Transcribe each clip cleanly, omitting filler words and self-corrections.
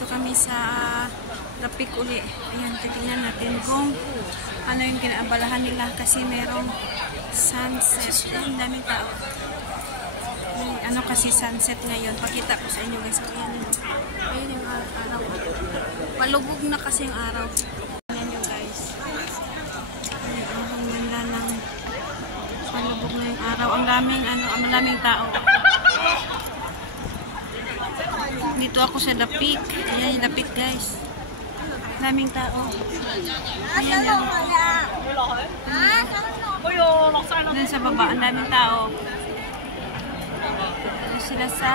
Ito kami sa Rapik uli. Ayan, titingnan natin kung ano yung kinaabalahan nila kasi merong sunset. Ayan, daming tao. Ano kasi sunset ngayon. Pakita ko sa inyo guys. Ayan yung araw. Palubog na kasi yung araw. Ayan yung guys. Ayan, ang ganda ng palubog na yung araw. Ang daming tao. Dito ako sa Rapik. Ayan yung Rapik guys. Daming tao. Ayan yung. Doon sa baba, ang daming tao. Doon sila sa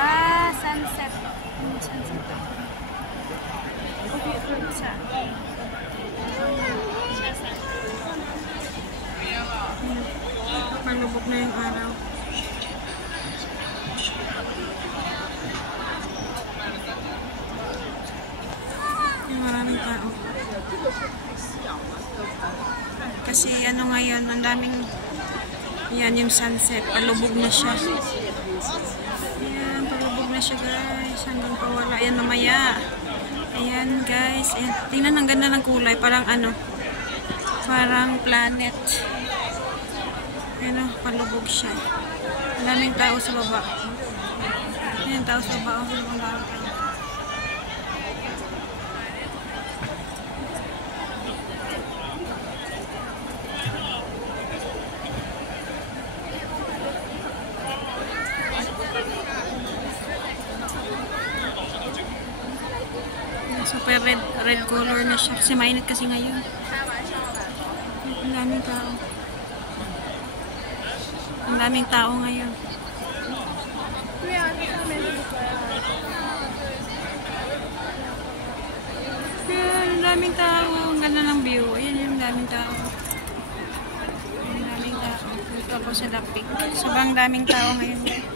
sunset. Malubog na yung araw. Maraming tao. Kasi ano ngayon, ang daming yan yung sunset. Palubog na siya. Ayan, palubog na siya guys. Hanggang pawala. Ayan mamaya. Ayan guys. Ayan. Tingnan ang ganda ng kulay. Parang parang planet. Ayan o, palubog siya. Ang daming tao sa baba. Ayan, tao sa baba. Ang daming tao. Super red color na siya kasi mainit kasi ngayon. Ang daming tao. Ang daming tao ngayon. Ayan, ang daming tao. Ang ganda ng view. Ayan yung daming tao. Ang daming tao. Dito ako sa Rapik. Sobrang daming tao ngayon.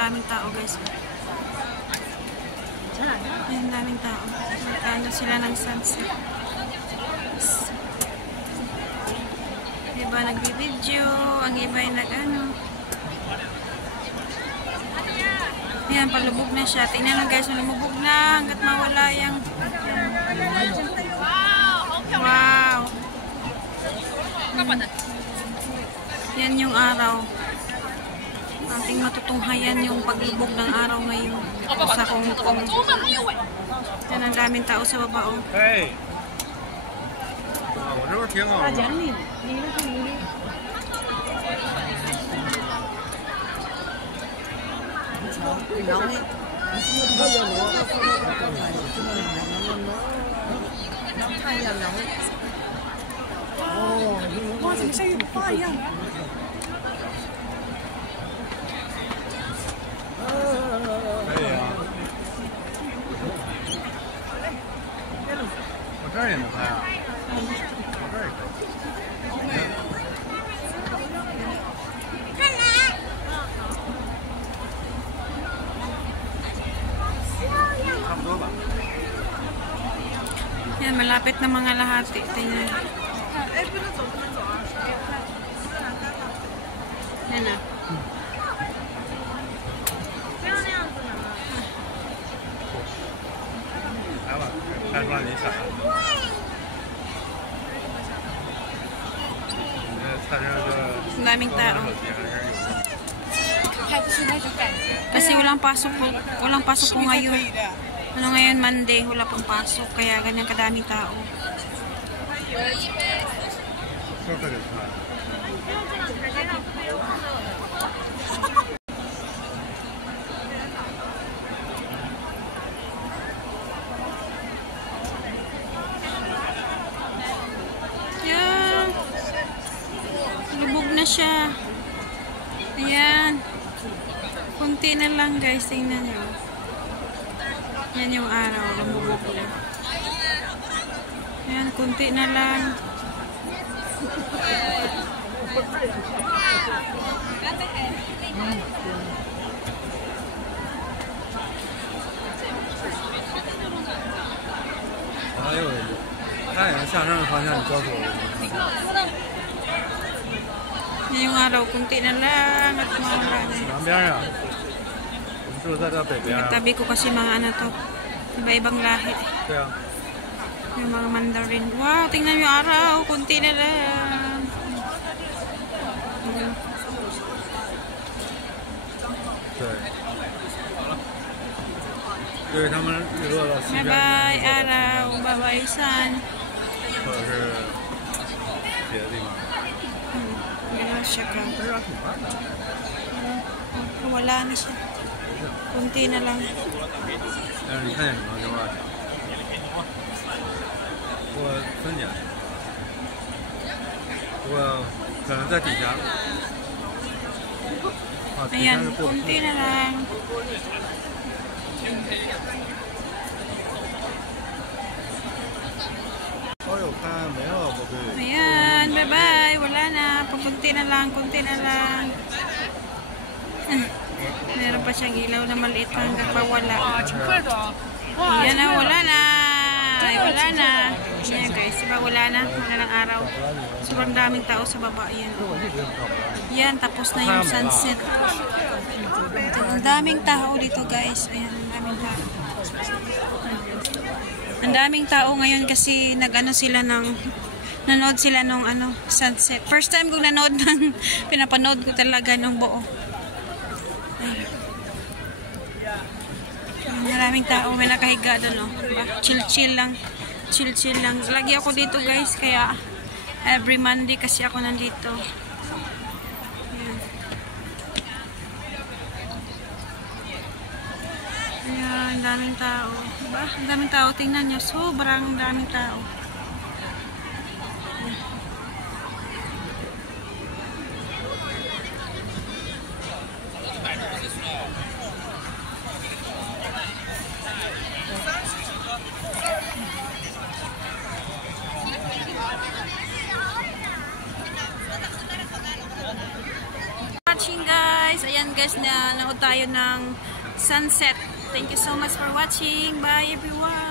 Daming tao guys. Ayan, daming tao. Magkano sila ng sunset. Diba nagbibideo, ang iba ay Ayan, palubog na siya. Tingnan lang guys, lumubog na hanggat mawala yung wow. Yan yung araw. Ating matutunghayan yung paglubog ng araw ngayon sa Hong Kong. Yan ang daming tao sa baba. Hey!哇，怎么像雨花一样？ 可以啊。我这儿也能拍啊。我这儿也可以。差不多吧。 Yan, malapit na mga lahati. Tingnan. Yan na.看出来你傻。你这看着这。 Ang daming tao. Kasi walang pasok po ngayon. Ano ngayon, Monday, wala pong pasok. Kaya ganyan kadaming tao. Yan. Lubog na siya. Ayan. Kunti na lang guys. Tingnan nyo. Yan yung araw. Lumubog na. Ayan. Kunti na lang.还有太阳下山的方向，你告诉我。Ngayong araw, kunti na lang at mawala na. 南边啊，我们住在这北边啊。 Tabi ko kasi mga ano to, iba-ibang lahi. 对啊， Yung mga Mandarin. Wow, tingnan yung araw, kunti na lang. 对。因为他们日落到西边， Bye-bye, araw. Bye-bye, sun. 或者是别的地方。 Ganun siya ka. 这边挺慢的。 Wala na siya. Kunti na lang. 但是你看见什么是吧？我分解，不过可能在底下。啊，底下 Ayan, 是过不 kunti 去。 na lang. 我有看没有宝贝？ Ayan, bye-bye. Wala na. Kunti na lang, kunti na lang. Meron pa siyang ilaw na maliit hanggang pa wala. 挺快的啊！哇， Ayan na, wala na. Ay, wala na. Ayan guys, diba wala na? Wala ng araw. Sobrang daming tao sa baba. Ayan. Yan, tapos na yung sunset. Ang daming tao dito guys. Ayan, ang daming tao. Ang daming tao ngayon kasi nag-ano sila ng nanood sila nung ano, sunset. First time kong nanood ng pinapanood ko talaga nung buo. Maraming tao, may nakahiga doon, oh. Diba? Chill-chill lang. Chill-chill lang. Lagi ako dito, guys, kaya every Monday kasi ako nandito. Ayan. Ayan, daming tao. Diba? Ang daming tao. Tingnan nyo, sobrang daming tao. Watching guys. Ayan guys, nanood tayo ng sunset. Thank you so much for watching. Bye everyone.